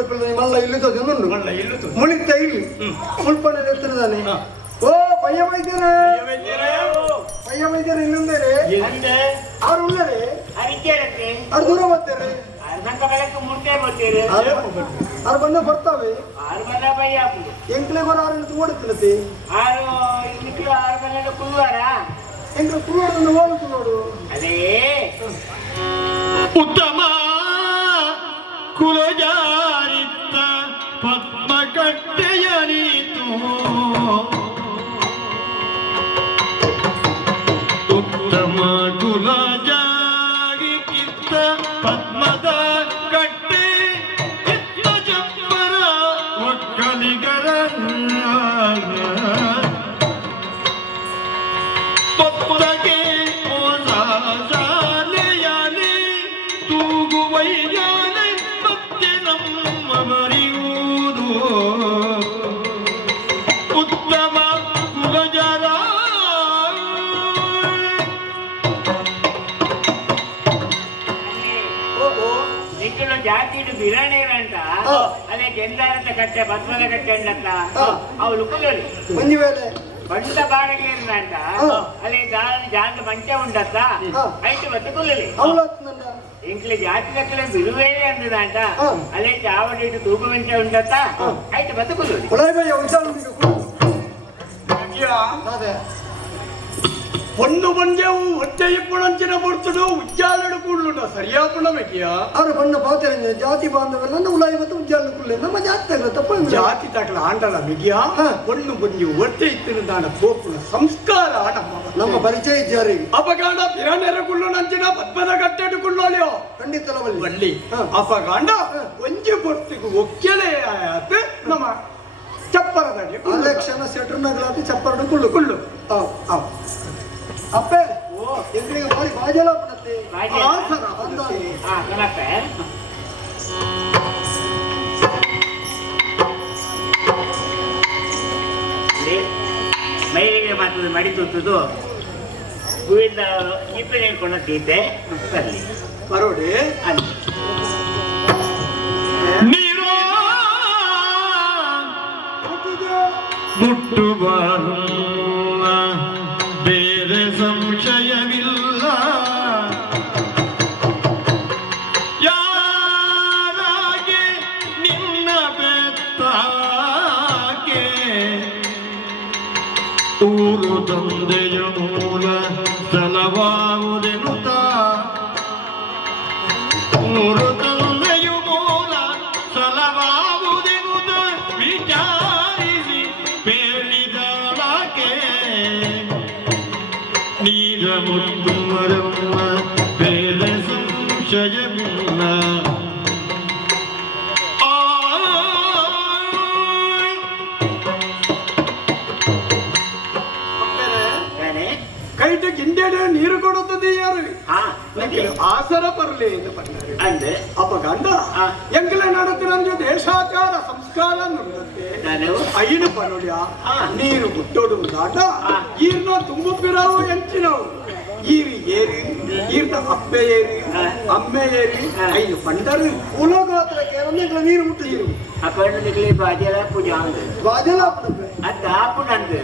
ಪಡೆಕೊಳ್ಳಿ ಮಲ್ಲ ಇಲ್ಲುತ್ತದೆ ಮುಳಿತ ಇಲ್ಲಿ ಮುಳ್ಪಣ ಎತ್ತರದಾನೆ ಓ ಪಯ್ಯ ವೈದ್ಯರೇ ಪಯ್ಯ ವೈದ್ಯರು ಇನ್ನೊಂದೇರೆ ಅವ್ರು ಉಳ್ಳರೆ ಅವ್ರು ದೂರ ಬರ್ತಾರೆ ಅವ್ರು ಬಂದ ಬರ್ತಾವೆ ಎಂಕ್ಲೆ ಬರ ಆರು ಓಡುತ್ತಿಲ್ಲತೆ ಎಂಕ್ಲೆ ಕುರುವಾರನ್ನು ಹೋಗುತ್ತು ನೋಡು ಅದೇ ಉತ್ತಮ ಕುಲಜಾರಿತ ಪದ್ಮಕಟ್ಟೆಯ ನೀತು ಉತ್ತಮ ಕುಲಜಾರಿ ಕಿತ್ತ ಪದ್ಮದ ಕಟ್ಟೆ ಚಿತ್ತ ಚಪ್ಪರ ಒಕ್ಕಲಿಗರ ಪಪ್ಪಗೆ ಶಾಲೆಯಾಲೆ ತೂಗುವೈಯಾಲೆ ಮತ್ತೆ ನಮ್ಮ ಬರೆಯುವುದು ಉತ್ತಮ ಕುಲಜರ ಜಾತಿಡು ಬಿರಾಣೆ ಅಂತ ಅದೇ ಕೆಂದಾರದ ಕಟ್ಟೆ ಬದ್ಮದ ಕಟ್ಟೆ ಅಂಡತ್ತ ಅವಳು ಕುಲರು ಮಂಜು ವೇಳೆ ಬಂಡ ಬಾಡಿಗೆ ಅಂತ ಅಲ್ಲೇ ಜಾಗ ಮಂಚ ಉಂಡತ್ತ ಐಟು ಬತ್ತು ಕುಲ್ಲಲಿ ಇಂಕ್ಲೆ ಜಾತಿ ಲಕ್ಕಲೆ ಬಿರುವೇಳೆ ಅಂದದಂಟ ಅಲ್ಲೇ ಚಾವಡಿ ತೂಕ ಮಂಚ ಉಂಡತ್ತ ಐಟು ಬತ್ತು ಕುಲ್ಲಲಿ பொண்ணு பஞ்சம் ஒற்றை புணஞ்சின பொறுத்துடு உச்சாலடு கூடுலுண்டா சரியா புணமைக்கியா ಅವ್ರು ಬಣ್ಣ ಪಾತ್ರೆ ಜಾತಿ ಬಾಂಧವಲ್ಲ ಉಲಾಯಿ ಮತ್ತು ಉಜ್ಜಾಲಕ್ಕುಳ್ಳೆ ನಮ್ಮ ಜಾತಿ ತಗಲ ತಪ್ಪ ಜಾತಿ ತಗಲ ಆಂಡಲ ಮಿಗಿಯಾ பொண்ணு பஞ்சம் ஒற்றை ಇತ್ತಿನದಾನ ಪೋಪುನ ಸಂಸ್ಕಾರ ನಮ್ಮ ಪರಿಚಯ ಇದ್ದಾರೆ ಅಪಗಾಂಡ ಪಿರಾನೆರಗುಳ್ಳು ನಂಚಿನ ಪದ್ಮದ ಕಟ್ಟೆಡುಕೊಳ್ಳೋಲಿಯೋ ಖಂಡಿತಲವಲ್ಲಿ ಬಳ್ಳಿ ಅಪಗಾಂಡ ಒಂಜಿ ಪೊರ್ತಿಗೂ ಒಕ್ಕೆಲೆ ಆಯಾತ ನಮ್ಮ ಚಪ್ಪರದಡಿ ಅಲೆಕ್ಷನ್ ಸೆಟ್ರನಗಳಾತಿ ಚಪ್ಪರಡು ಕುಳ್ಳು ಕುಳ್ಳು ಅಪ್ಪೆ ಎಂದ್ರಿಗೆ ಬಾರಿ ಬಾಜಲ ಬರುತ್ತೆ ಮೈಲಿಗೆ ಮಾತ್ರ ಮಡಿ ತುತ್ತದು ಹೂವಿಂದ ಇಪ್ಪೆ ಹೇಳ್ಕೊಂಡು ತೀತೆ ಬರಲಿ ಬರೋಡಿ ನೀರು ಮುಟ್ಟುಬಾರು ಬೇರೆ ಸಂಶಯವಿಲ್ಲ ಯಾರಾಗೆ ನಿನ್ನ ಬೆತ್ತಾಗೆ ಊರು ತಂದೆಯ ಮೂಲ ಸ್ಥಳವಾಗುವುದೆನುತ ಊರು ತಂದೆಯು ಮೂಲ ಸ್ಥಳವಾಗುವುದೆನುತ ವಿಚಾರಿಸಿ ಬೇಡಿದಳಾಕೆ ನೀರ ಮುಟ್ಟು ಮರಮ್ಮ ಬೇರೆ ಸಂಶಯವಿಲ್ಲ ಕೈಟ ಗಿಂಡೆಡೆ ನೀರು ಕೊಡುತ್ತದೆ ಯಾರು ಆಸರ ಬರಲಿ ಎಂದು ಬಂದರೆ ಅಂದ್ರೆ ಅಪ್ಪ ಗಂಡ ಎಂಕಲೆ ನಡುತ್ತಿರಂಜು ದೇಶಾಚಾರ ಸಂಸ್ಕಾರ ನುಡಿದಂತೆ ಐನು ಪನುಡ್ಯ ನೀರು ಮುಟ್ಟೋಡು ದಾಟ ಈರ್ನ ತುಂಬು ಪಿರಾವು ಎಂಚಿನವು ಈರಿ ಏರಿ ಈರ್ನ ಅಪ್ಪೆ ಏರಿ ಅಮ್ಮೆ ಏರಿ ಐದು ಪಂಡರು ಕುಲಗೋತ್ರಕ್ಕೆ ನೀರು ಮುಟ್ಟಿದ್ರು ಅಪ್ಪಣ್ಣನಿಗೆ ಬಾಜಲ ಪೂಜೆ ಬಾಜಲ ಅದು ಆಪುಣಂದು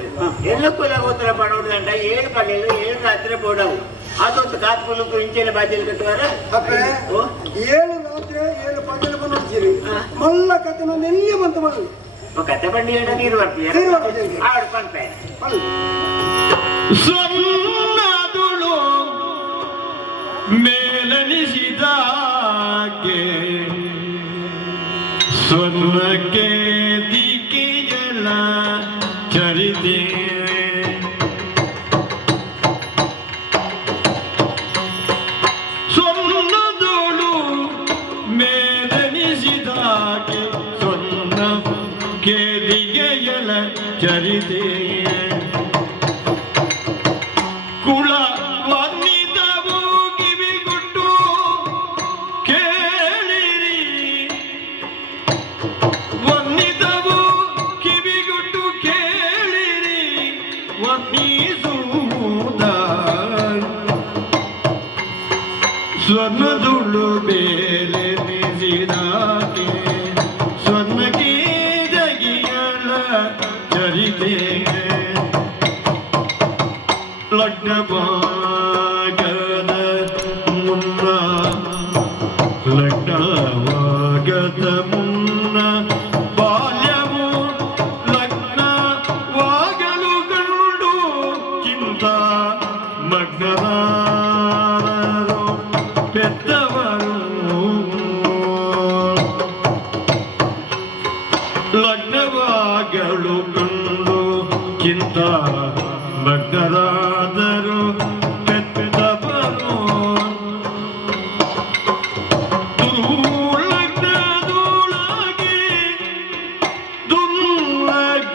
ಎಲ್ಲ ಕುಲಗೋತ್ರ ಪಡೋದಂಡ 7 ಪಲ್ಲೆಲು 7 ರಾತ್ರಿ ಪೋಡವು ಅದೊಂದು ಕಾತ್ಪುಲಕ್ಕೂ ಇಂಚೆನ ಬಾಜಲ್ ಕಟ್ಟುವಾರ ಅಪ್ಪೆ 7 ರಾತ್ರಿ 7 ಪಂಜಲ ಬಂದಿರಿ ಮಲ್ಲ ಕತೆ ನಾನು ಎಲ್ಲಿ ಬಂತ ಮಲ್ಲ ಕತೆ ಬಂಡಿ ನೀರು ಬರ್ತೀಯ ಆಡು ಪಂಪೆ ಸೊನ್ನದುಳು ಮೇಲನಿಸಿದಾಗೆ ಸ್ವರ್ಣಕ್ಕೆ ದಿಕ್ಕಿಗೆಲ್ಲ ಚರಿತೆ ಸ್ವರ್ಣದೋಳು ಮೇಲನಿಸಿದಾಗೆ ಸ್ವರ್ಣಕ್ಕೆ ದಿಗೆಯಲ ಚರಿತೆ ಕುಳ ವರ್ಣಿತವು ಕಿವಿಗುಟ್ಟು ಕೇಳಿರಿ ವರ್ಣಿತವು ಕಿವಿಗುಟ್ಟು ಕೇಳಿರಿ ವರ್ಣಿಸುವುದ ಸ್ವರ್ಣದುಳು ಬೇರೆ ನಿಸಿದಾಗೆ ಲಗ್ನವಾಗದ ಮುನ್ನ ಲಗ್ನವಾಗದ ಮುನ್ನ ಬಾಲ್ಯವು ಲಗ್ನವಾಗಲು ಗಂಡು ಕಿಂತ ಮಗ್ನರಾರರು ಪೆದ್ದವರು ಲಗ್ನವಾಗಲು ಗಂಡು ಕಿಂತ ಮಗ್ನರಾದರು ಪೆದ್ದವರು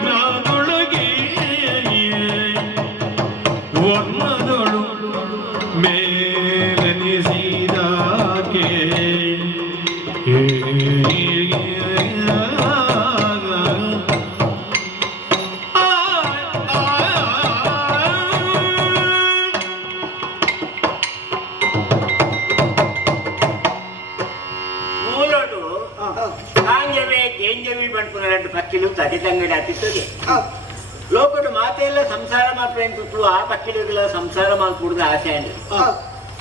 ದುರ್ಲಗ್ನದೊಳಗೆ ವರ್ಣದೊಳು ಮೇಲೆನಿಸಿದಾಕೆ మూలోడు కాంజవే కేంజవి పడుకున్నట్టు పక్కిలు తదితంగడి అతిస్తుంది లోకడు మాతేళ్ళ సంసారం ప్రేమిస్తూ ఆ పక్కిలుగుల సంసారం కూడదు ఆశ అండి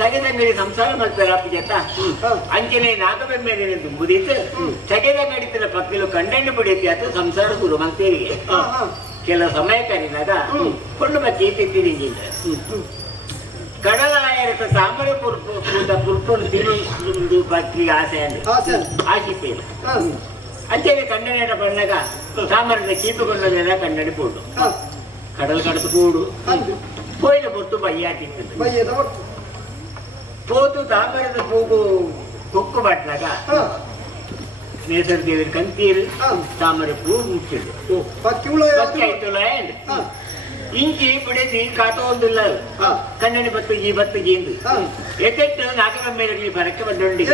ತಗೆದಂಗಡಿ ಸಂಸಾರ ಮಾಡ್ತಾರೆ ಅಪ್ಪ ಜತ್ತ ಅಂಚನೆ ನಾಗಬೆಮ್ಮೆ ದುಂಬುದಿತ್ತು ತಗೆದಂಗಡಿತಿನ ಪಕ್ಕಲು ಕಂಡಣ್ಣು ಬಿಡಿತಿ ಅದು ಸಂಸಾರ ಶುರು ಮಾಡ್ತೇವೆ ಕೆಲ ಸಮಯ ಕರಿನಾಗ ಕೊಂಡು ಬಚ್ಚಿ ತಿಂದಿದ್ದೀನಿ ಕಡಲಾಯರತ ತಾಮರೆ ಪುರ್ಪುರು ತಿರುವುದು ಪಕ್ಕಿ ಆಸೆ ಅಂದ್ರೆ ಆಶಿಪ್ಪೇನು ಅಂಚನೆ ಕಂಡನೇಟ ಬಣ್ಣಗ ತಾಮರನ ಚೀಪುಕೊಂಡ ಕನ್ನಡಿ ಪೋಡು ಕಡಲ್ ಕಡತು ಪೋಡು ಪೋಯಿನ ಪೊತ್ತು ಬಯ್ಯಾತಿತ್ತು పోతూ తామರದ పూగు కొక్కు పట్టినాక నేసర దేవి కంతీరు తామర పువ్వు ముచ్చిండు ఇంచి ఇప్పుడే కాటోందుల్లా కన్నడి బత్తు ఈ బత్తు గీందు ఎట్టెట్టు నాకమ్ಮೇಲೆ పరక్క ಬಂದೊಂಡಿ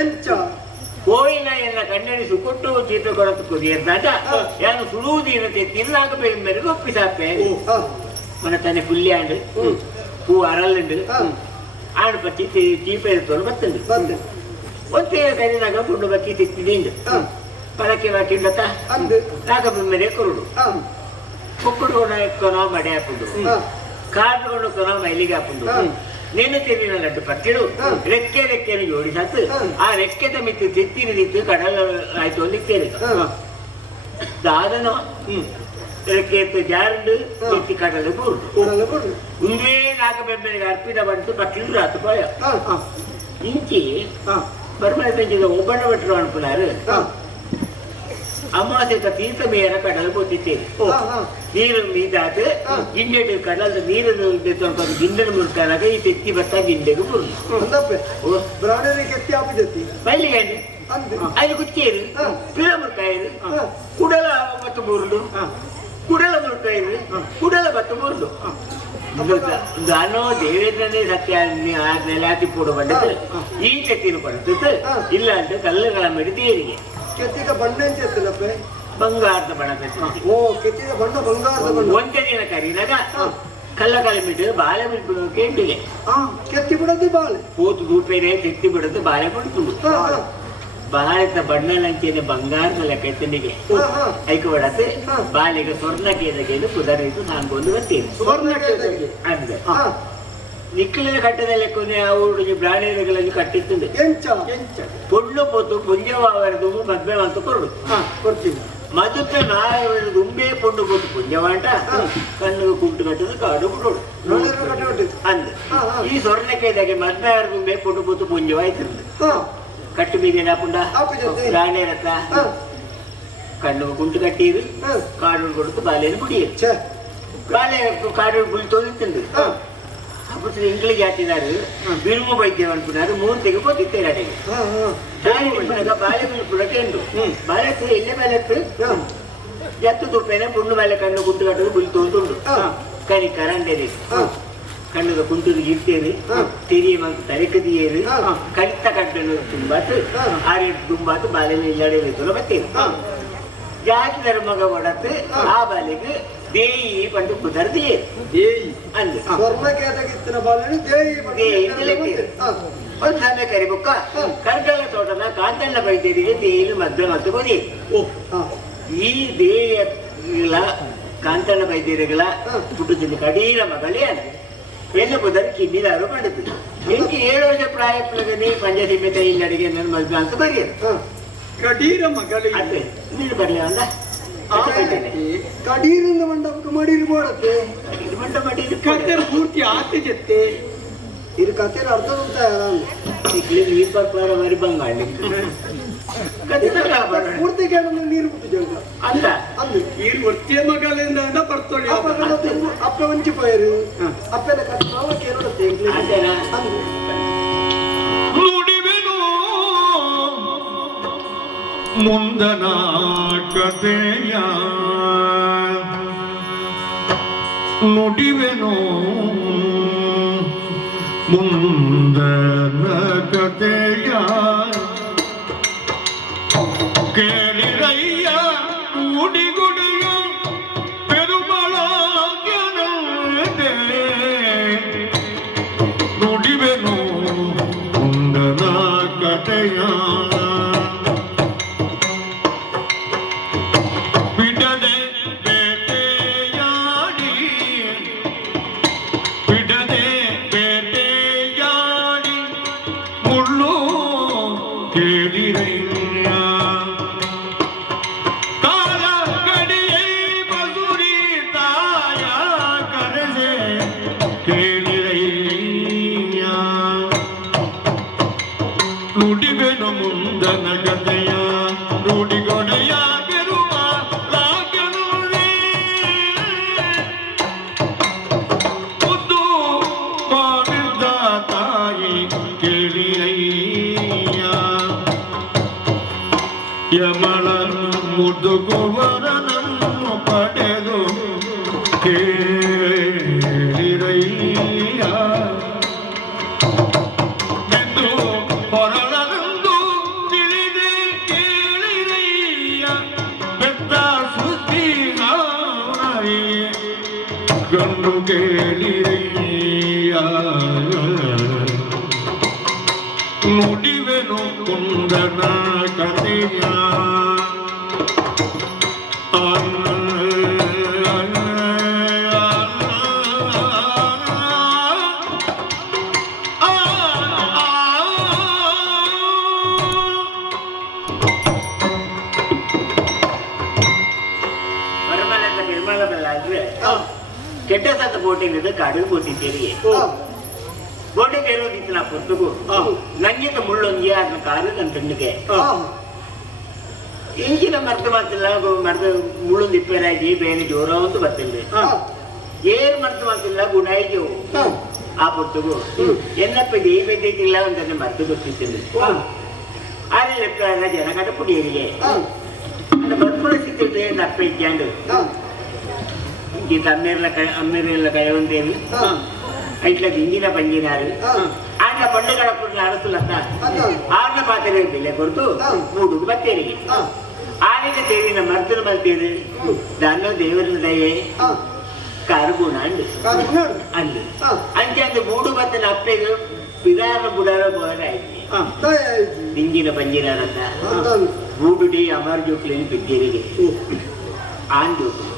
ಕೋಯಿನ ಎಲ್ಲ ಕನ್ನಡಿ ಸುಕೊಟ್ಟು ಚೀತ ಕೊಡತು ಕುದಿಯದ್ದಾಟ ಯಾನು ಸುಡುವುದಿನ ತಿನ್ನಾಕ ಮೇರೆಗೆ ಒಪ್ಪಿಸಾಪೆ మన తన పుల్యాండు పువ్వు అరల్లుండు ఆడ పచ్చి చీపేరుతో బతుంది వచ్చే కరినాక పుండు బక్కి తిండు పలకి వాకిండత నాకు మెరే కొరుడు కుక్కుడు కూడా ఎక్కువనో మడేపుండు కాటు కూడా కొనో మైలిగాపుండు నేను తిరిగినట్టు పక్కిడు రెక్కే రెక్కేని జోడిసత్తు ఆ రెక్కెత మిత్తి తెత్తిని నిత్తు కడల ఆಯ್ತು ನಿತ್ತೇನೆ ದಾದನೋ ರೆಕ್ಕೆತ್ತು ಜಾರುಂಡು ಎತ್ತಿ ಕಡಲು ಬೂರು ఉండే నాగబెమ్మని అర్పిత పడుతూ పక్కిలు రాకపోయ ఇంచి బర్మల పెంచి ఒబ్బన్న పెట్టరు అనుకున్నారు అమావాస్య తీర్థ మేర కడలు పొద్దుచ్చేది నీరు మీదాకు గిండెడు కడలు నీరు గిండెను మురుకాక ఈ తెచ్చి బట్ట గిండెకు బయలుగండి ఆయన కుచ్చేరు పిల్ల మురకాయలు కుడల బట్ట బూరులు ಕುಡಲ ಮುರುಕಾಯಿರು ಕುಡಲ ಬತ್ತ ಮುರುದು ದಾನೋ ದೇವೇಂದ್ರನೇ ಸತ್ಯ ನೆಲಾತಿ ಪೂಡ ಬಂದಿತ್ತು ಈ ಕೆತ್ತಿನ ಪಡುತ್ತೆ ಇಲ್ಲ ಅಂತ ಕಲ್ಲುಗಳ ಮೆಡಿ ದೇವರಿಗೆ ಕೆತ್ತಿದ ಬಣ್ಣ ಎಂತಿಲ್ಲಪ್ಪ ಬಂಗಾರದ ಬಣ್ಣ ಓ ಕೆತ್ತಿದ ಬಣ್ಣ ಬಂಗಾರದ ಬಣ್ಣ ಒಂದೇ ದಿನ ಕರೀನಾಗ ಕಲ್ಲಗಳ ಮಿಟ್ಟು ಬಾಳೆ ಬಿಟ್ಟು ಕೆಂಡಿಗೆ ಕೆತ್ತಿ ಬಿಡೋದು ಬಾಳೆ ಕೂತು ದೂಪೇನೆ ಕೆತ್ತಿ ಬಿಡೋದು ಬಾಳೆ ಬಿಡ್ತು ಬಾಳೆತ ಬಣ್ಣಲಂಚೆನೆ ಬಂಗಾರದ ಲೆಕ್ಕನಿಗೆ ಐಕು ಬಡತ್ತೆ ಬಾಲಿಗೆ ಸ್ವರ್ಣ ಕೇದಗೆಯನ್ನು ಕುದರಿತು ಸಾಂಗೊಂದು ಬರ್ತೀನಿ ಅಂದ್ರೆ ನಿಕ್ಕಲಿನ ಕಟ್ಟದ ಲೆಕ್ಕನೆ ಅವರು ಪ್ರಾಣಿಗಳಲ್ಲಿ ಕಟ್ಟಿತ್ತು ಪೊಳ್ಳು ಪೊತ್ತು ಪುಂಜವಾವರದು ಮದ್ವೆ ಅಂತ ಕೊರಡು ಕೊಡ್ತೀನಿ ಮದುವೆ ನಾಳೆ ದುಂಬೆ ಪೊಂಡು ಕೊಟ್ಟು ಪುಂಜವಾಂಟ ಕಣ್ಣು ಕುಂಟು ಕಟ್ಟದ ಕಾಡು ಬಿಡೋಡು ಅಂದ್ ಈ ಸ್ವರ್ಣ ಕೇದಾಗೆ ಮದ್ವೆ ದುಂಬೆ ಪೊಂಡು ಪೊತ್ತು ಪುಂಜವಾಯ್ತು ಕಟ್ಟು ಬೀಗೇನ ಪುಂಡ ಪ್ರಾಣಿ ರಥ ಕಣ್ಣು ಕುಂಟು ಕಟ್ಟಿರು ಕಾಡು ಕೊಡುತ್ತು ಬಾಲೆಯನ್ನು ಕುಡಿಯರು ಬಾಲೆ ಕಾಡು ಬುಲ್ ತೋಲಿತ್ತಂದು అప్పుడు ఇంట్లో చేస్తున్నారు విరుము వైద్యం అనుకున్నారు మూడు తెగిపోతే బాల్య పుడకేండు బాలెత్తు వెళ్ళే బాలెత్తు ఎత్తు తుప్పైన పుండు వాళ్ళ కన్ను గుంటు కట్టుకు బుల్లి తోలుతుండు కానీ కరెంటేది కన్నుగా కుంటుడు ఇట్టేది తిరిగి మనకు తరిక తీయేది కట్ట కట్టను తుంబాతు ఆరేడు తుంబాతు బాల్యం ఇల్లాడే రీతిలో పట్టేది జాతి ధర్మగ కొడத்து ఆ బాలికి దేయి పండు కుదరది అందు ಸ್ವರ್ಣಕೇತಗಿತ್ತಿನ ಬಾಲನು ದೇಯಿ ಒಂದು ಸಮಯ ಕರಿಬುಕ್ಕ ಕರ್ಗಲ ತೋಟನ ಕಾಂತಣ್ಣ ಬೈದೇರಿಗೆ ದೇಯಿಲು ಮದ್ವೆ ಮತ್ತುకొని ಈ ದೇಯಿಲ ಕಾಂತಣ್ಣ ಬೈದೇರಿಗಳ ಹುಟ್ಟುತ್ತಿದ್ದ ಕಡೀರ ಮಗಳೇ ಎಲ್ಲ ಬದಲು ಕಿನ್ನಿದಾರು ಮಾಡುದು ಎಂಕಿ 7 ವರ್ಷ ಪ್ರಾಯಪ್ಪಲಗನೆ ಪಂಚಾಯತಿ ಇಲ್ಲಡಿಗೆ ನನ್ನ ಮದುವೆ ಅಂತ ಬರೆಯೋದು ಕಡೀರ ಮಗಳಿಗೆ ಅದೇ ನೀನು ಬರಲಿ ಅಂದ ಕಡೀರಿಂದ ಮಂಡಪಕ್ಕೆ ಮಾಡೀರಿ ಮಾಡತ್ತೆ ಮಂಟ ಮಾಡಿ ಕತೆ ಪೂರ್ತಿ ಆತೆ ಜೊತೆ ಇದು ಕತೆ ಅರ್ಥ ಹೋಗ್ತಾ ನೀರು ಬರ್ಬಾರ ಮರಿ ಬಂಗಾಳಿ ಪೂರ್ತಿ ಕೇಳಿದ್ರೆ ನೀರು ಬಿಟ್ಟು ಜಂಗ ಅಂದ ಅಂದು ಈ ಒಟ್ಟೆ ಮಗಳಿಂದ ಬರ್ತೊಳ್ಳಿ ಅಪ್ಪ ಒಂಚಿ ಪಯರು ಅಪ್ಪನ ಕತೆ ನಾವು ಕೇಳತ್ತೆ ಅಂದನ ಅಂದು ನುಡಿವೆನು ಮುಂದನ ಕಥೆಯ ನುಡಿವೆನು ಮುಂದನ ಕಥೆಯ ಕೇಳಿರಯ್ಯ ಗುಡಿಗುಡಿಯ ಪೆರುಮಳಾಗ್ಯನದೆ ನುಡಿವೆನು ಮುಂದನ ಕಥೆಯ ಬಿಡದೆ ಬೇಟೆಯಾಡಿ ಬಿಡದೆ ಬೇಟೆಯಾಡಿ ಮುಳ್ಳು ಕೇಳಿರಯ್ಯ ಕಾಲ ಕಡಿಯೈ ಮಧುರಿ ತಾಯ ಕರೆದೆ ಕೇಳಿರಯ್ಯ ನುಡಿವೆನು ಮುಂದನ ಕಥೆಯ ನುಡಿಗೊಡೆಯ ಬಿರುವ ರಾಗನುಡಿ ಮುದ್ದು ಮಾಡಿದ್ದ ತಾಯಿ ಕೇಳಿರಯ್ಯ ಯಮಳ ಮುದುಗುವರನನ್ನು ಪಡೆದು ಕೇಳಿರಯ್ಯ ಎಂದು ಹೊರಳನೆಂದು ತಿಳಿದೆ ಕೇಳಿರಯ್ಯ ಬೆತ್ತ ಸುದ್ದಿ ನಾಯಿ ಗಂಡು ಕೇಳಿರಯ್ಯ ನುಡಿವೆನು ಕುಂದನ ಕಥೆಯ ಬರಮಲದ ನಿರ್ಮಲ ಬಲ್ಲಾದ್ರೆ ಕೆಟ್ಟ ಸತ್ತ ಬೋಟಿಂಗ್ ಕಡುಗು ಬೋಟಿದ್ದೇರಿಗೆ ಬೋಟಿಗೆ ಇರೋದಿತ್ತು ನಾ ಪುಸ್ತಕು ನಂಗಿಂತ ಮುಳ್ಳೊಂಗಿ ಅದನ್ನ ಕಾಲು ನನ್ನ ಕಣ್ಣಿಗೆ ಇಂಚಿನ ಮರ್ದ ಮಾತಿಲ್ಲ ಮರ್ದ ಮುಳ್ಳೊಂದು ಇಪ್ಪರಾಗಿ ಬೇನೆ ಜೋರ ಅಂತ ಬರ್ತಿಲ್ಲ ಏನ್ ಮರ್ದ ಮಾತಿಲ್ಲ ಗುಡಾಯಿಗೆ ಆ ಪುಸ್ತಕು ಎನ್ನಪ್ಪ ಈ ಬೆದ್ದಿಲ್ಲ ಅಂತ ಮರ್ದು ಗೊತ್ತಿದ್ದಿಲ್ಲ ಆದ್ರೆ ಜನ ಕಟ ಪುಡಿಯರಿಗೆ ಬರ್ಪುರ ಸಿಕ್ಕಿದ್ರೆ ನಪ್ಪ ಇಟ್ಕೊಂಡು ಅಮ್ಮೇರೆಲ್ಲ ಕೈಯೊಂದೇವಿ ಐಟ್ಲಕ್ಕೆ ಹಿಂದಿನ ಪಂಜಿನಾರು ಆಗ ಬಂಡೆಗಳ ಪುಟ್ಟ ಅರಸುಲತ್ತ ಆರ್ನ ಪಾತ್ರೆ ಬೆಲೆ ಕೊಡ್ತು ಮೂಡುಗು ಬತ್ತೇರಿಗೆ ಆನೆಗೆ ದೇವಿನ ಮರ್ದನ ಬರ್ತೇನೆ ದಾನೋ ದೇವರ ದಯೆ ಕಾರುಗುಣ ಅಂದು ಅಂದು ಅಂಚೆ ಅಂದು ಮೂಡು ಬತ್ತನ ಅಪ್ಪೆಗೆ ಪಿದಾರ ಬುಡಾರ ಬೋರಾಯ್ತು ಹಿಂದಿನ ಪಂಜಿನಾರತ್ತ ಮೂಡುಡಿ ಅಮರ್ ಜೋಕ್ಲೇನಿ ಬಿದ್ದೇರಿಗೆ ಆನ್ ಜೋಕ್ಲಿ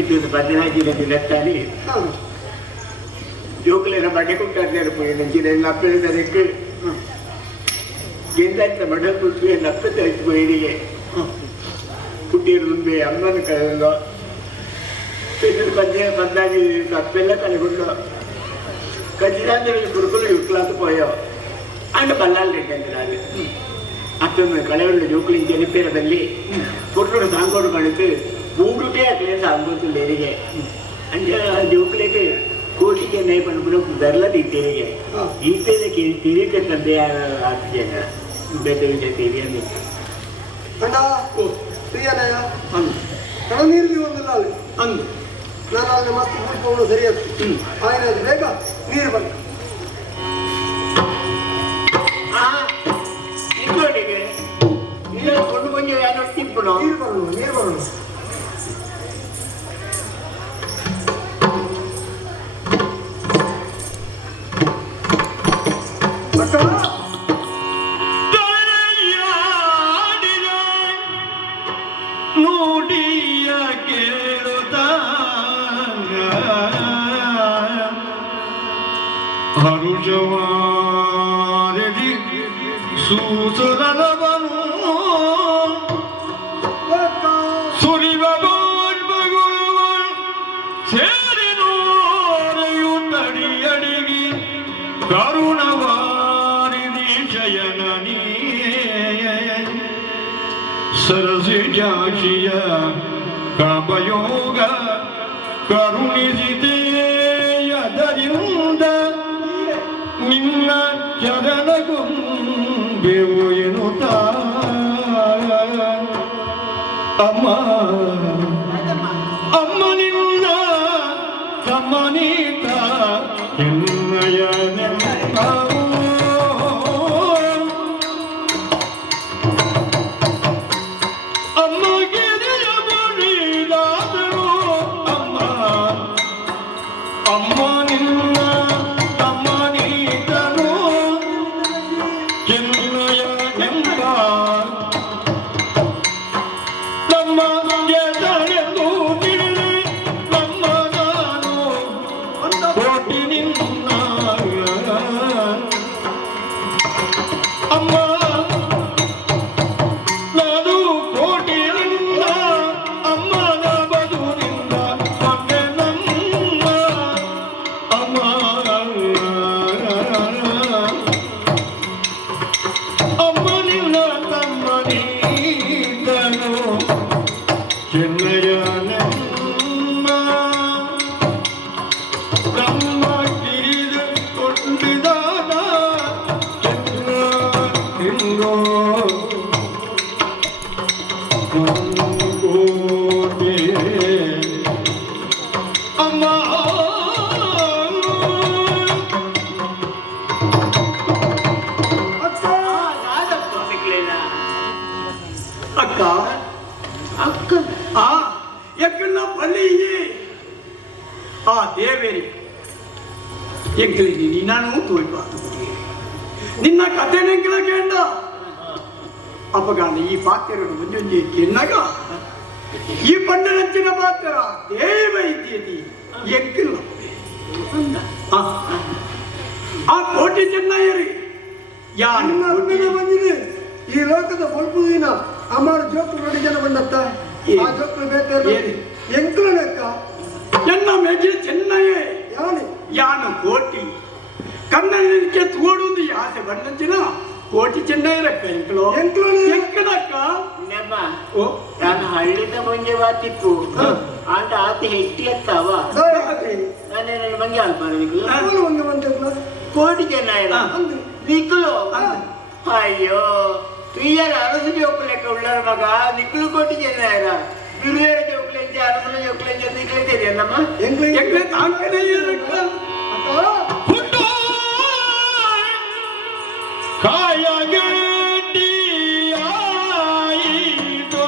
ಇದು 15 ದಿನತ್ತಾನೆ ಜೋಕುಲೆನ ಬಡ್ಡೆ ಕೊಟ್ಟಾರೆ ಪೋಯಿ ನಂಚಿನ ನಪ್ಪೆಳಿದಕ್ಕೆ ಗೆಂದಾಯ್ತ ಬಡ ಕೊಟ್ಟು ನಪ್ಪೆ ತರಿಸಿ ಪೋಯಿಗೆ ಕುಟ್ಟಿರುಂಬೆ ಅಮ್ಮನ ಕಳೆದ ಇದು ಬಂದಾಗಿ ನಪ್ಪೆಲ್ಲ ಕಳೆಗೊಂಡು ಕಚ್ಚಿದಾಂದ್ರೆ ಗುರುಕುಲು ಇಟ್ಲಾಂತ ಪೋಯೋ ಅಂಡ್ ಬಲ್ಲಾಲ್ ರೆಡ್ಡಿ ನಾನು ಅತ್ತೊಮ್ಮೆ ಕಳೆಯುಳ್ಳ ಜೋಕುಲಿನ ಜನಿಪೇರದಲ್ಲಿ ಪುಟ್ಟರು ಸಾಂಗೋಡು ಕಳಿತು ಮೂಡುಟೇ ಅಟ್ಲೇ ಸಾಂಗೋತು ಲೇರಿಗೆ ಅಂದ್ರೆ ಜೋಕುಲಿಗೆ ಕೋಟಿಗೆ ನೇಯ್ ಪಂಡು ಧರಲದ ಇತ್ತೇರಿಗೆ ಇಂತೇದಕ್ಕೆ ತಿರಿಕೆ ತಂದೆ ಆಗ್ತಿದ್ದ ಬೆದ್ದ ತೆರಿಯನ್ನು ಅಣ್ಣ ಪ್ರಿಯನಯ ನೀರಿಗೆ ಒಂದು ನಾಳೆ ಅಂದು ನಾನು ಅಲ್ಲಿ ಮಸ್ತ್ ಕೂತ್ಕೊಂಡು ಸರಿಯಾಗ್ತು ಆಯ್ತು ಬೇಗ ನೀರು ಬಂತು ಇಂಕೋಟಿಗೆ ನೀರು ಕೊಂಡು ಕೊಂಚ ಯಾರು ತಿಪ್ಪುನು ನೀರು ಬರೋಣ ನುಡಿಯ ಕೇಳುತ್ತ ಹರುಷವಾರದಿ ಸೂಸರನವನು ಸುರಿವ ಬಾಳ್ಬಗುಳುವಳು ಸೇರಿ ನೋರೆಯು ತಡಿಯಡಿಗಿ ಕರುಣವಾರಿದಿ ಶಯನನೀ ಸರಸಿಜಾಕ್ಷಿಯ ಕಾಮಯೋಗ ಕರುಣಿಸಿದೆಯದರಿಂದ ನಿನ್ನ ಚರಣಗೊಂಬೆವು ಎನ್ನುತ್ತ ಅಮ್ಮ ಅಮ್ಮ ನಿನ್ನ ಕಮ್ಮನೀತ ಎನ್ನಯ ನೆನಪಾವು ಅಮ್ಮಗೆ ಬರೀದಾದರು ಅಮ್ಮ ಅಮ್ಮ ನಿನ್ನ ಕಮ್ಮನೀತನು ಎನ್ನಯ ನೆನಪ ನಮ್ಮ ಗೆಳೆಯರೆಂದು ತಿಳಿದು ನಮ್ಮ ನಾನು ಕೋಟಿ ನಿನ್ನ ಅಮ್ಮ ನಾನು ಕೋಟಿ ನಿನ್ನ ಅಮ್ಮನ ಬದುನಿಂದ ಮಗ್ಗೆ ನಮ್ಮ ಅಮ್ಮ ಅಮ್ಮ ನಿನ್ನ ತಮ್ಮನೀತನು ಚೆನ್ನಯ ನಮ್ಮ ನಮ್ಮ ಕಿರಿದು ಕೊಂಡಿದಾನ ಚೆನ್ನ ನಿನ್ನೋ ಕೋಟೆ ಅಮ್ಮ ಅಕ್ಕ ಅಕ್ಕ ಆ ಎಕ್ಕನ್ನ ಪಲ್ಲಿ ಆ ದೇವೇರಿ ಎಂಕಲಿಗೆ ನೀನಾನು ತೋಯ್ಬಾರ್ದು ನಿನ್ನ ಕಥೆ ನೆಂಕಲ ಕೇಂಡ ಅಪಗಾನ ಈ ಪಾತ್ರೆಯನ್ನು ಮುಂಜೊಂಜಿ ಕೆನ್ನಗ ಈ ಪಂಡನಂಚಿನ ಪಾತ್ರ ದೇವ ಇದ್ದೀತಿ ಎಂಕಿಲ್ಲ ಆ ಕೋಟಿ ಚೆನ್ನಯ್ಯರಿ ನಿಮ್ಮ ಅರುಣನ ಬಂದಿದೆ ಈ ಲೋಕದ ಸ್ವಲ್ಪ ದಿನ ಅಮರ ಜೋಕ್ರು ನೋಡಿ ಜನ ಬಂದತ್ತ ಆ ಜೋಕ್ರು ಬೇರೆ ಎಂಕ್ಲನಕ್ಕ ಎನ್ನ ಮೇಜೆ ಚೆನ್ನಯ್ಯೇ ಯಾನಿ ಯಾನು ಕೋಟಿ ಕನ್ನಡಕ್ಕೆ ತೋಡುವುದು ಆಸೆ ಬಂದಂಚಿನ ಕೋಟಿ ಚೆನ್ನಯ್ಯರಕ್ಕ ಎಂಕ್ಲೋ ಎಂಕ್ಲೋನೆ. ಎಂಕನಕ್ಕ ನೆಮ್ಮ ಓ ನಾನು ಹಳ್ಳಿದ ಮುಂಜೆ ಬಾತಿಪ್ಪು ಅಂತ ಆತ ಹೆಟ್ಟಿ ಎತ್ತವ ನಾನೇನು ಮಂಗೆ ಅಲ್ಪಾರದಿಗೂ ಹಂಗೆ ಬಂದಿಲ್ಲ ಕೋಟಿ ಚೆನ್ನಯ್ಯರ ಅಂದು ನಿಕ್ಕಲು ಅಯ್ಯೋ ತುಯ್ಯರ ಅರಸು ಜೋಕುಲೆಕ್ಕ ಉಳ್ಳರ ಮಗ ನಿಕ್ಕಲು ಕೋಟಿ ಚೆನ್ನಯ್ಯರ ಬಿರುವೇರ ಜೋಕುಲೆಂಚ ಅರಸನ ಜೋಕುಲೆಂಚ ನಿಕ್ಕಲೆ ತೆರಿಯಲ್ಲಮ್ಮ ಎಂಕ್ಲ ಎಂಕ್ಲೆ ತಾಂಕನಯ್ಯರಕ್ಕ ಅಕ್ಕ ಹುಟ್ಟು ಕಾಯಗಟ್ಟಿಯಾಯಿತೋ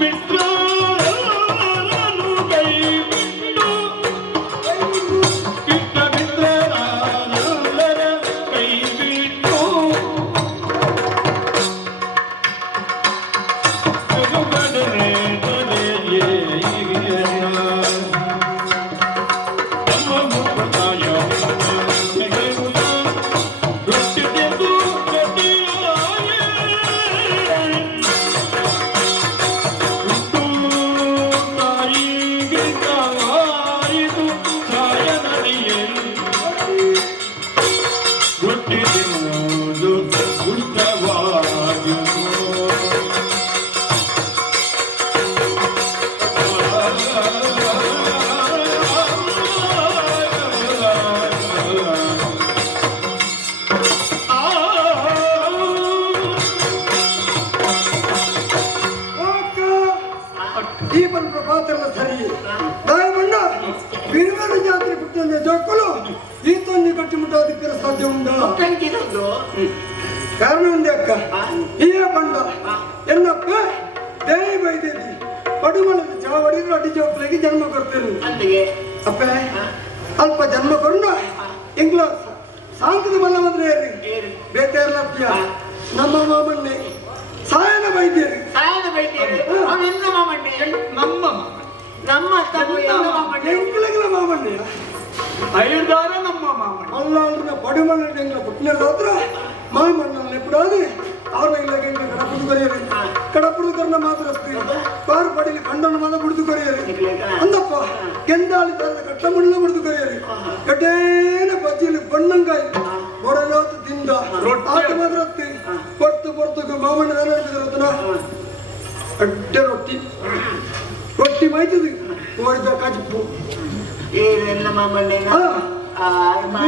ಮಿತ್ರ ಕೈ ಬಿಟ್ಟು ಮಾತ್ರ ಸರಿ ದಯಮಂಡ ಬಿರುವೇರು ಜಾತ್ರೆ ಪುಟ್ಟಂದೆ ಜೋಕಲು ಈತೊಂದು ಕಟ್ಟಿ ಮುಟ್ಟೋದಕ್ಕೆ ಸಾಧ್ಯ ಉಂಟು ಕಂಕಿನೊಂದು ಕಾರಣ ಒಂದೇ ಅಕ್ಕ ಈ ಬಂಡ ಎನ್ನಪ್ಪ ದೇವಿ ಬೈದೇವಿ ಪಡುಮಲದ ಚಾವಡಿದ್ರು ಅಡ್ಡಿ ಜೋಕ್ಲಿಗೆ ಜನ್ಮ ಕೊಡ್ತೇನೆ ಅಲ್ಲಿಗೆ ಅಪ್ಪ ಅಲ್ಪ ಜನ್ಮ ಕೊಂಡು ಇಂಗ್ಲ ಸಾಂಕದ ಮಲ್ಲ ಬಂದ್ರೆ ಬೇತಾರ ಲಭ್ಯ ನಮ್ಮ ಮಾಮಣ್ಣೆ ಸಾಯನ ಬೈದ್ಯರಿ ಸಾಯದ ಬೈತೀರಿ ಅವೆಲ್ಲ ಮಾಮಣ್ಣೆ ನಮ್ಮ ನಮ್ಮ ತಮ್ಮ ಎಲ್ಲ ಮಾಮಣ್ಣೆ ಎಂಗ್ಲಗಳ ಮಾಮಣ್ಣೆ ಐದಾರ ನಮ್ಮ ಮಾಮಣ್ಣ ಅಲ್ಲ ಅವ್ರನ್ನ ಪಡುಮಲ್ಲ ಎಂಗ್ಲ ಪುಟ್ನೆಲ್ಲ ಹೋದ್ರ ಮಾಮಣ್ಣಲ್ಲಿ ಬಿಡೋದು ಅವ್ರನ್ನ ಇಲ್ಲಾಗ ಎಂಗ್ಲ ಕಡಪುಡು ಕರೆಯರಿ ಕಡಪುಡು ಕರ್ನ ಮಾತ್ರ ಪಾರು ಪಡಿಲಿ ಕಂಡನ್ನು ಮಾತ್ರ ಬಿಡ್ದು ಕರೆಯರಿ ಅಂದಪ್ಪ ಕೆಂದಾಳಿ ತರದ ಕಟ್ಟ ಮುಳ್ಳ ಬಿಡ್ದು ಕರೆಯರಿ ಕಟ್ಟೇನ ಬಜ್ಜಿಲಿ ಬಣ್ಣಂಗಾಯಿ ಹೊರಲೋತು ತಿಂದ ಆತ ಮಾತ್ರ ಹತ್ತಿ ಪೊರ್ತು ಮಾಮಣ್ಣ ನೆನಪಿದ್ರತನ ಅಡ್ಡೆ ರೊಟ್ಟಿ ಮೈತದು ಕೋರಿದ ಕಜಿಪ್ಪು ಏನೆಲ್ಲ ಮಾಮಣ್ಣೆನ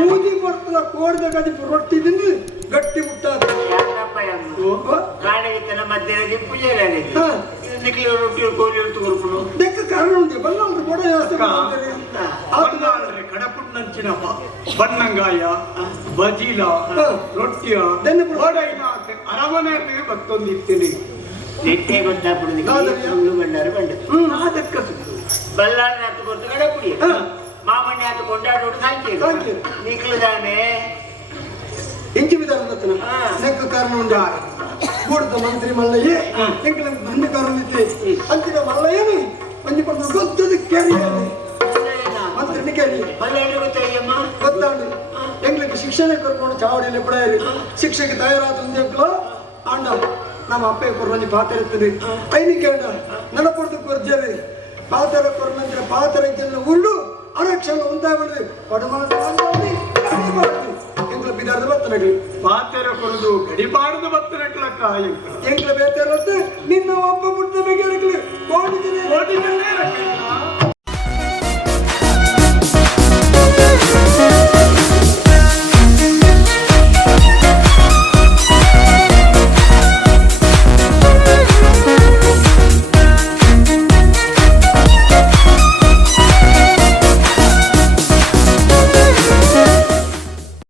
ಮೂದಿ ಬರ್ತದ ಕೋರಿದ ಕಜಿಪ್ಪು ರೊಟ್ಟಿ ತಿಂದು ಗಟ್ಟಿ ಮುಟ್ಟಾದ ಯಾಕಪ್ಪ ಎಂದು ಕಾಣಿತನ ಮಧ್ಯದಲ್ಲಿ ಪೂಜೆ ನಿಖಿಲ ರೊಟ್ಟಿ ಕೋರಿ ತೋರ್ಪುಡು ದೆಕ್ಕ ಕಾರಣ ಉಂಟು ಬಲ್ಲ ಕೂಡ ಜಾಸ್ತಿ ಬಣ್ಣಾಳ್ರೆ ಕಡಪುಣ್ಣಂಚಿನ ಬಣ್ಣಂಗಾಯ ಬಜೀಲ ರೊಟ್ಟಿಯ ಓಡೈನ ಅರಮನೆಯಲ್ಲಿ ಮತ್ತೊಂದಿತ್ತೇನೆ ನೆಟ್ಟೆ ಗೊತ್ತಾಗ್ಬಿಡುದು ಬಳ್ಳಾರಿ ಬಂಡದ್ದು ಅದಕ್ಕ ಸುತ್ತು ಬಳ್ಳಾರಿ ಹತ್ತು ಕೊಟ್ಟು ಕಡಪುಡಿ ಮಾಮಣ್ಣೆ ಹತ್ತು ಕೊಂಡಾಡೋಡು ಸಾಂಕಿ ನಿಖಿಲದಾನೆ ಇಂಚಿ ವಿಧಾನದತ್ತನ ನೆಕ್ಕ ಕಾರಣ ಉಂಟು ಕೂಡದ ಮಂತ್ರಿ ಮಲ್ಲಯ್ಯ ಎಂಕಲ ಧನ್ಯ ಕಾರಣ ಇತ್ತೆ ಅಂತಿನ ಮಲ್ಲಯ್ಯನು ಮಂಜಿ ಪಡೆದ ಗೊತ್ತದ ಕೇರಿ ಮಂತ್ರಿನಿ ಕೇರಿ ಬಳ್ಳಾರಿ ಗೊತ್ತಾಯ್ಯಮ್ಮ ಗೊತ್ತಾಂಡು ಎಂಗ್ಲಿಗೆ ಶಿಕ್ಷಣ ಕರ್ಕೊಂಡು ಚಾವಡಿಯಲ್ಲಿ ಬಿಡಾರಿ ಶಿಕ್ಷೆಗೆ ತಯಾರಾದ ಒಂದೇಕ್ಲ ಆಂಡ ನಮ್ಮ ಅಪ್ಪ ಕೊರ್ರಂಜಿ ಪಾತ್ರ ಇರ್ತದೆ ಐನಿ ಕೇಳ ನನ್ನ ಪಡೆದು ಕೊರ್ಜರಿ ಪಾತರ ಕೊರ್ನಂತರ ಪಾತರ ಜನ ಉಳ್ಳು ಅರಕ್ಷಣ ಉಂಟಾಗ್ಬಿಡ್ರಿ ಪಡಮಾಡ ಎಂಗ್ಲ ಬಿದಾರದ ಬರ್ತನಗಳು ಪಾತೆರ ಕೊರದು ಗಡಿಪಾಡದ ಬತ್ತರಕ್ಲ ಕಾಯ ಎಂಗ್ಲ ಬೇತಾರತ್ತೆ ನಿನ್ನ ಒಬ್ಬ ಮುಟ್ಟ ಬಗ್ಗೆ ಕೋಟಿ ಜನ ಕೋಟಿ ಜನ